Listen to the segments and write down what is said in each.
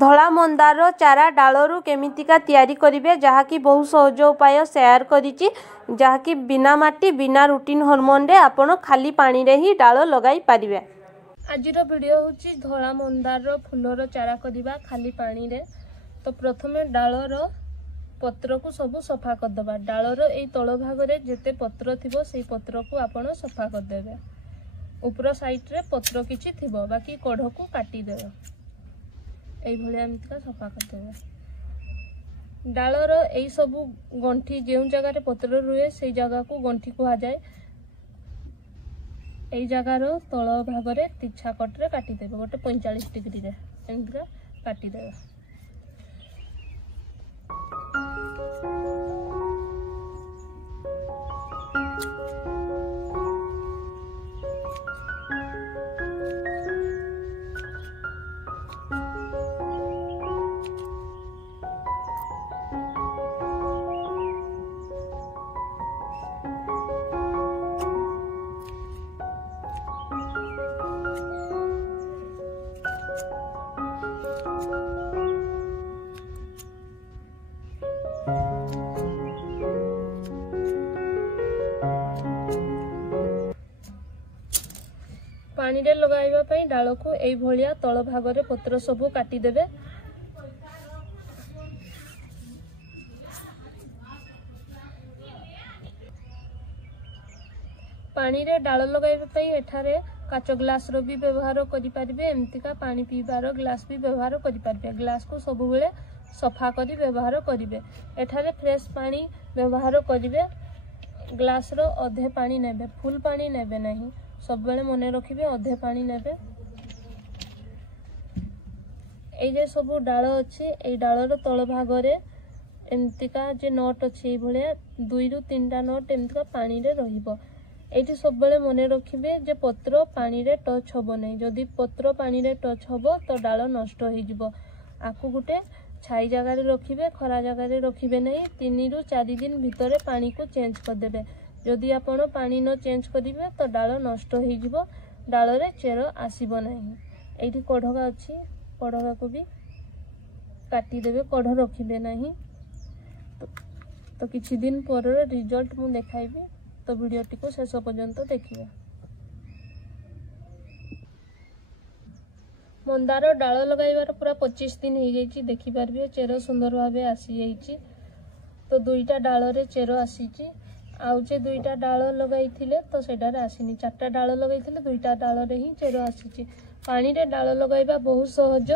धला मंदार चारा डालरू केमितिका तैयारी करिवे जहाँकि बहुत सहज उपाय शेयर करिछि जहाँकि बिना माटी बिना रूटीन हार्मोन रे आपण खाली पानी रे ही डाल लगाई पारिबे। आजिर वीडियो होछि धला मंदार फूलर चारा करिबा खाली पानी रे। तो प्रथमे डालर पत्र को सब सफा कर दबा। डालर ए तळ भाग रे जेते पत्र थिबो सेई पत्र को आपण सफा कर देबे। ऊपर साइड रे पत्र किछि थिबो बाकी कढ़ को काटी देबे। এই ভলিয়া এমতিকা সফা করদেবে। ডালর এই সবু গণ্ঠি যে জায়গায় পত্র রুহে সেই জায়গাକୁ গণ্ঠি কুয়া যায়। এই জায়গার তল ভাগরে তিরछा কটরে কাটি দেবে গোটে 45 ডিগ্রি রে এমতিকা কাটি দেবে। पानी रे लगाइबा पई डाल को एई भलिया तळ भागरे पत्र सब काटी देबे। पानी रे डाल लगाइबा पई एठारे काच ग्लास रो भी व्यवहार करि पारिबे। एमतिका पानी पीबार ग्लास भी व्यवहार करि पारिबे। ग्लास को सब बेले सफा करी व्यवहार करिवे। एठारे फ्रेश पानी व्यवहार करिवे। ग्लास रो अधे पानी नेबे फुल पानी नेबे नहीं। सब बेले मने रखिबे अधे पानी नेबे। ए जे सब डाल अछि ए डालर तळ भागरे एमतिका जे नट अछि ए भलिया 2 रु 3टा नट एमतिका पानी रे रहिबो। एठी सब बेले मने रखिबे जे पत्र पानी रे टच होबो नै। जदि पत्र पानी रे टच होबो तो डाल नष्ट होई जिवो। आकु गुटे छाई जगह रे रखिबे खरा जगह रे रखिबे नै। 3 रु 4 दिन भितरे पानी को चेंज कर देबे। जदि आपण पानी न चेंज करिवे तो डाल नष्ट होई जिवो। डाल रे चेर आसीबो नाही। एठी कढ़गा अछि कढ़गा को भी काटी देबे। कढ़ रखिबे नाही। तो किछि दिन पर रिजल्ट मु देखाइबे। तो वीडियो टी को शेष पर्यंत देखिबे। मंदार डाल लगाइबार पूरा 25 दिन हो जाइछि। देखि पारबे चेर सुंदर भाबे आसी जाइछि। तो दुईटा डाल रे चेर आसीछि। आउ जे दुईटा डाल लगाइथिले तो सेडारे आसीनी। 4टा डाल लगाइथिले दुईटा डाल रे ही चेर आसीछि। पानी रे डाल लगाइबा बहुत सहज।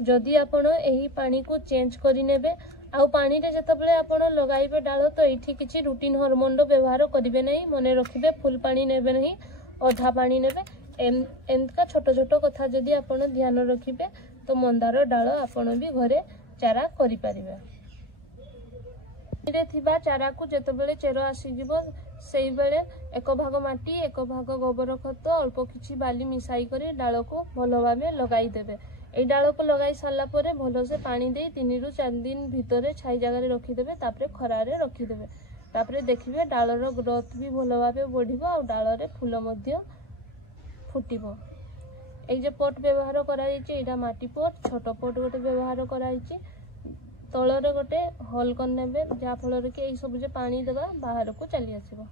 जदि आपण एही पानी को चेंज करि नेबे आउ पानी रे जतबेले आपण लगाइबे डाल तो एठी किछि रूटीन हार्मोन रो व्यवहार करिवे नै। मने रखिबे फुल पानी नेबे नहीं अधा पानी नेबे। एमका छोट छोट कथा जदि आपण ध्यान रखिबे तो मंदार डाल आपण भी घरे चारा करि पारिबे। रे थिबा चारा को जतबेले चेर आसी जिवो सेई बेले एक भाग माटी एक भाग गोबर खत अल्प किछि बाली मिसाई करी डाल को भलो भाबे लगाई देबे। ए डाल को लगाई सारला परे भलो से पानी दे 3 रु 4 दिन भितरे छाई जगह रे रखि देबे। तापरे खरा रे रखि देबे। तापरे देखिबे डालर ग्रोथ भी भलो भाबे बढ़िबो आ डाल रे फूल मध्य फुटिबो। ए जे पट व्यवहार करा जायछि एटा माटी पट छोट पट गोटे व्यवहार करा जायछि। तଳରେ गोटे होल कर नेबे जहा फल रे कि ए सब जे पानी देबा बाहर को चली आसीबो।